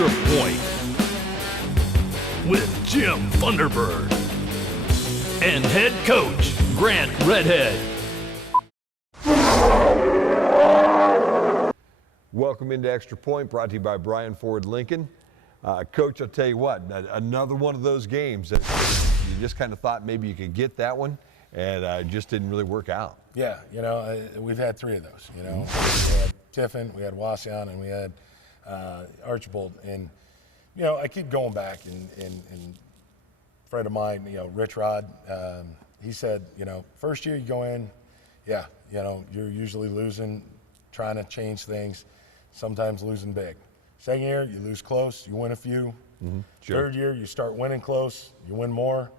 Extra Point with Jim Thunderbird and head coach Grant Redhead. Welcome into Extra Point, brought to you by Bryan Ford Lincoln. Coach, I'll tell you what, another one of those games that you just kind of thought maybe you could get that one, and just didn't really work out. Yeah, you know, we've had three of those. You know, we had Tiffin, we had Wasion, and we had Archibald. And, you know, I keep going back, and a friend of mine, you know, Rich Rod, he said, you know, first year you go in, yeah, you know, you're usually losing, trying to change things, sometimes losing big. Second year, you lose close, you win a few. Mm-hmm. Sure. Third year, you start winning close, you win more.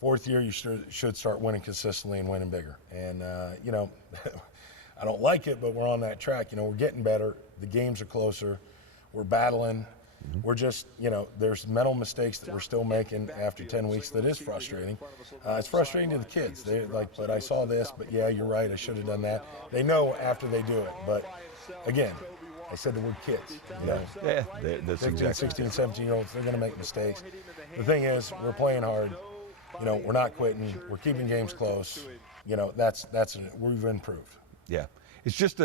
Fourth year, you should start winning consistently and winning bigger. And, you know, I don't like it, but we're on that track. You know, we're getting better. The games are closer. We're battling. Mm-hmm. We're just, you know, there's mental mistakes that we're still making after 10 weeks that is frustrating. It's frustrating to the kids. They're like, but I saw this, but yeah, you're right, I should have done that. They know after they do it. But, again, I said the word kids. You know, yeah, that's 15, exactly 16, 17-year-olds, they're going to make mistakes. The thing is, we're playing hard. You know, we're not quitting. We're keeping games close. You know, we've improved. Yeah, it's just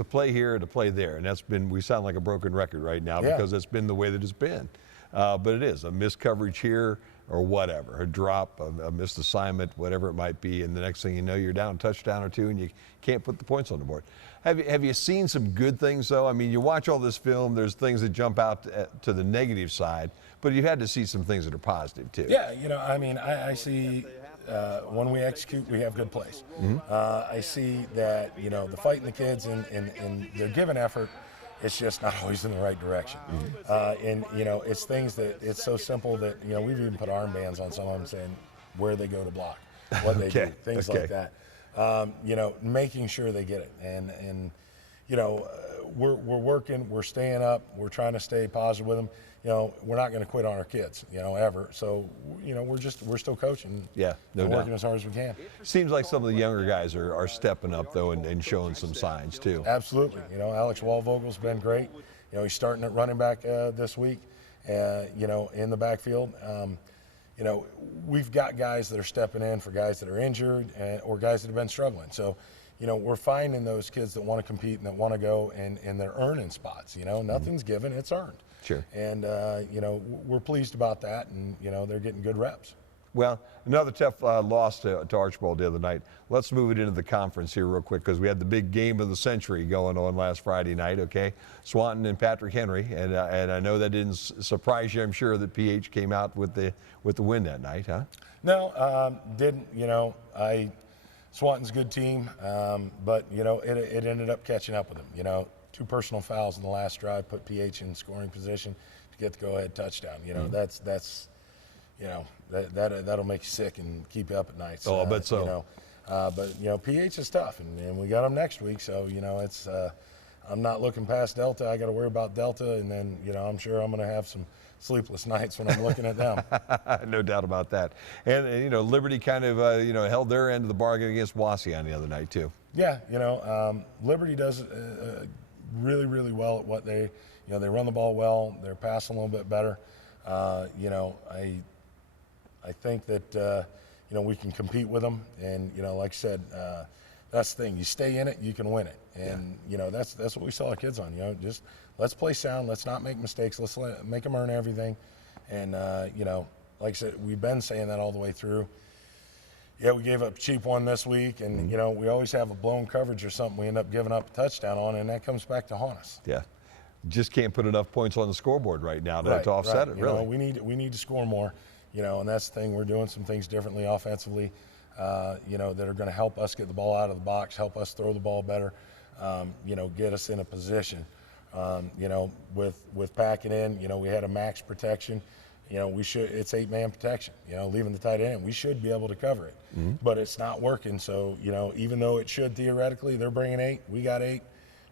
a play here and a play there, and that's been, we sound like a broken record right now because it's been the way that it's been. But it is a missed coverage here or whatever, a drop, a missed assignment, whatever it might be, and the next thing you know, you're down a touchdown or two, and you can't put the points on the board. Have you seen some good things though? I mean, you watch all this film. There's things that jump out to the negative side, but you've had to see some things that are positive too. Yeah, you know, I mean, I see when we execute, we have good plays. Mm-hmm. I see that, you know, the fighting the kids and their given effort, it's just not always in the right direction. Mm-hmm. And, you know, it's things that it's so simple that, you know, we've even put armbands on some of them saying where they go to block, what they do, things like that. You know, making sure they get it. And you know, we're working, we're staying up, we're trying to stay positive with them. You know, we're not going to quit on our kids, you know, ever. So, you know, we're still coaching. Yeah, no doubt. Working as hard as we can. Seems like some of the younger guys are stepping up though and showing some signs too. Absolutely. You know, Alex Wallvogel's been great. You know, he's starting at running back this week. You know, in the backfield. You know, we've got guys that are stepping in for guys that are injured or guys that have been struggling. So, you know, we're finding those kids that want to compete and that want to go and they're earning spots. You know, nothing's given, it's earned. Sure. And, you know, we're pleased about that, and, you know, they're getting good reps. Well, another tough loss to Archibald the other night. Let's move it into the conference here real quick because we had the big game of the century going on last Friday night, okay? Swanton and Patrick Henry, and I know that didn't surprise you. I'm sure that PH came out with the win that night, huh? No, didn't. You know, Swanton's a good team, but, you know, it ended up catching up with them. You know, 2 personal fouls in the last drive put PH in scoring position to get the go-ahead touchdown. You know, that's you know, that'll make you sick and keep you up at night. So, I bet so. You know, but, you know, PH is tough, and we got them next week. So, you know, it's I'm not looking past Delta. I got to worry about Delta, and then, you know, I'm sure I'm going to have some sleepless nights when I'm looking at them. No doubt about that. And you know, Liberty kind of, you know, held their end of the bargain against Wasion the other night, too. Yeah, you know, Liberty does really, really well at what they, you know, they run the ball well. They're passing a little bit better. You know, I think that, you know, we can compete with them. And, you know, like I said, that's the thing. You stay in it, you can win it. And, you know, that's what we sell our kids on. You know, just let's play sound. Let's not make mistakes. Let's make them earn everything. And, you know, like I said, we've been saying that all the way through. Yeah, we gave up a cheap one this week. And, you know, we always have a blown coverage or something we end up giving up a touchdown on, and that comes back to haunt us. Yeah. Just can't put enough points on the scoreboard right now to offset it, really. You know, we need to score more. You know, and that's the thing. We're doing some things differently offensively, you know, that are going to help us get the ball out of the box, help us throw the ball better, you know, get us in a position. You know, with packing in, you know, we had a max protection. You know, it's 8-man protection, you know, leaving the tight end. We should be able to cover it, but it's not working. So, you know, even though it should theoretically, they're bringing 8, we got 8.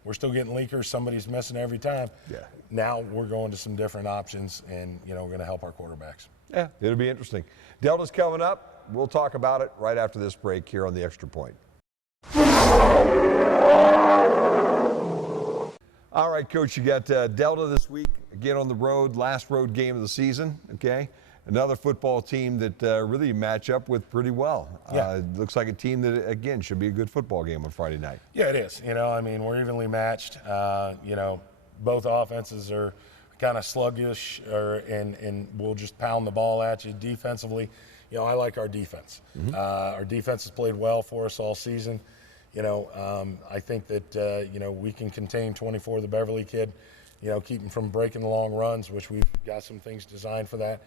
We're still getting leakers. Somebody's missing every time. Yeah. Now we're going to some different options, and, you know, we're going to help our quarterbacks. Yeah, it'll be interesting. Delta's coming up. We'll talk about it right after this break here on the Extra Point. All right, Coach, you got Delta this week again on the road, last road game of the season, okay? Another football team that really you match up with pretty well. Yeah. It looks like a team that, again, should be a good football game on Friday night. Yeah, it is. You know, I mean, we're evenly matched. You know, both offenses are kind of sluggish, and we'll just pound the ball at you defensively. You know, I like our defense. Our defense has played well for us all season. You know, I think that, you know, we can contain 24, the Beverly kid, you know, keep him from breaking the long runs, which we've got some things designed for that.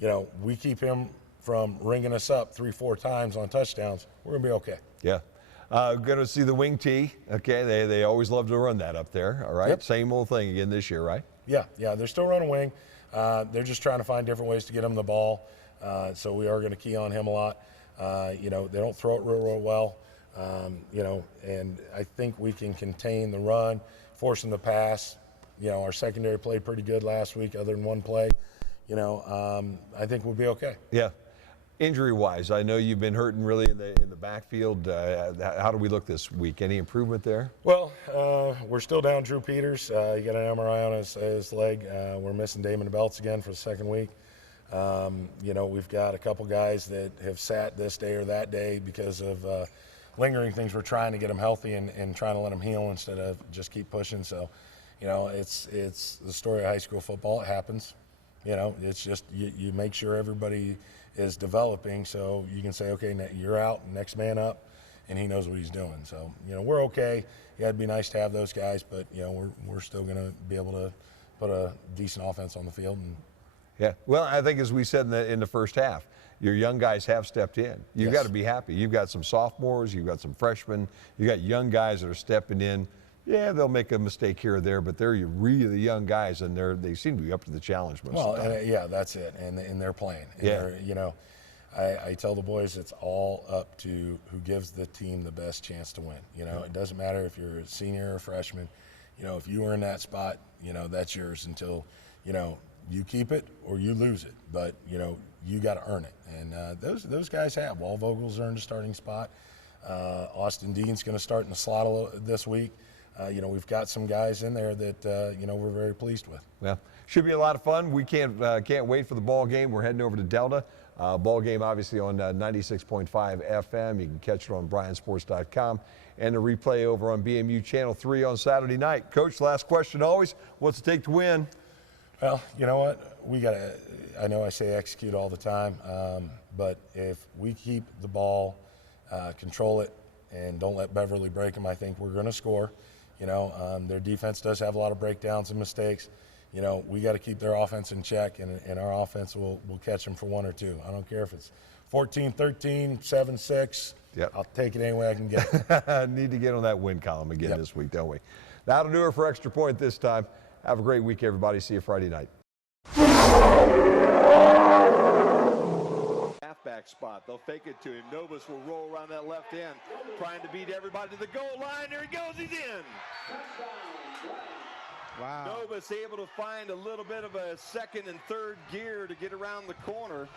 You know, we keep him from ringing us up 3-4 times on touchdowns, we're going to be okay. Yeah. Going to see the wing tee. Okay, they always love to run that up there, all right? Yep. Same old thing again this year, right? Yeah, they're still running wing. They're just trying to find different ways to get him the ball. So we are going to key on him a lot. You know, they don't throw it real well. You know, and I think we can contain the run, forcing the pass. You know, our secondary played pretty good last week, other than one play. You know, I think we'll be okay. Yeah. Injury-wise, I know you've been hurting really in the backfield. How do we look this week? Any improvement there? Well, we're still down Drew Peters. He got an MRI on his leg. We're missing Damon Belts again for the second week. You know, we've got a couple guys that have sat this day or that day because of lingering things. We're trying to get them healthy and trying to let them heal instead of just keep pushing. So, you know, it's the story of high school football. It happens. You know, it's just you make sure everybody is developing so you can say, okay, you're out, next man up, and he knows what he's doing. So, you know, we're okay. Yeah, it'd be nice to have those guys, but, you know, we're still going to be able to put a decent offense on the field. And yeah. Well, I think as we said in the first half, your young guys have stepped in. You've got to be happy. You've got some sophomores, you've got some freshmen, you've got young guys that are stepping in. Yeah, they'll make a mistake here or there, but they're really young guys, and they seem to be up to the challenge most of the time. Yeah, that's it, and they're playing. And yeah. You know, I tell the boys it's all up to who gives the team the best chance to win. You know, it doesn't matter if you're a senior or a freshman. You know, if you were in that spot, you know, that's yours until, you know, you keep it or you lose it. But, you know, you got to earn it. And those guys have. Wall Vogel's earned a starting spot. Austin Dean's going to start in the slot this week. You know, we've got some guys in there that, you know, we're very pleased with. Yeah, should be a lot of fun. We can't wait for the ball game. We're heading over to Delta. Ball game obviously on 96.5 FM. You can catch it on bryansports.com and the replay over on BMU Channel 3 on Saturday night. Coach, last question always, what's it take to win? Well, you know what? We got to, I know I say execute all the time, but if we keep the ball, control it, and don't let Beverly break them, I think we're going to score. You know, their defense does have a lot of breakdowns and mistakes. You know, we got to keep their offense in check, and our offense will catch them for one or two. I don't care if it's 14-13, 7-6. Yep. I'll take it any way I can get it. Need to get on that win column again this week, don't we? That'll do it for Extra Point this time. Have a great week, everybody. See you Friday night. Halfback spot. They'll fake it to him. Novus will roll around that left end, trying to beat everybody to the goal line. There he goes. He's in. Wow. Novus able to find a little bit of a second and third gear to get around the corner.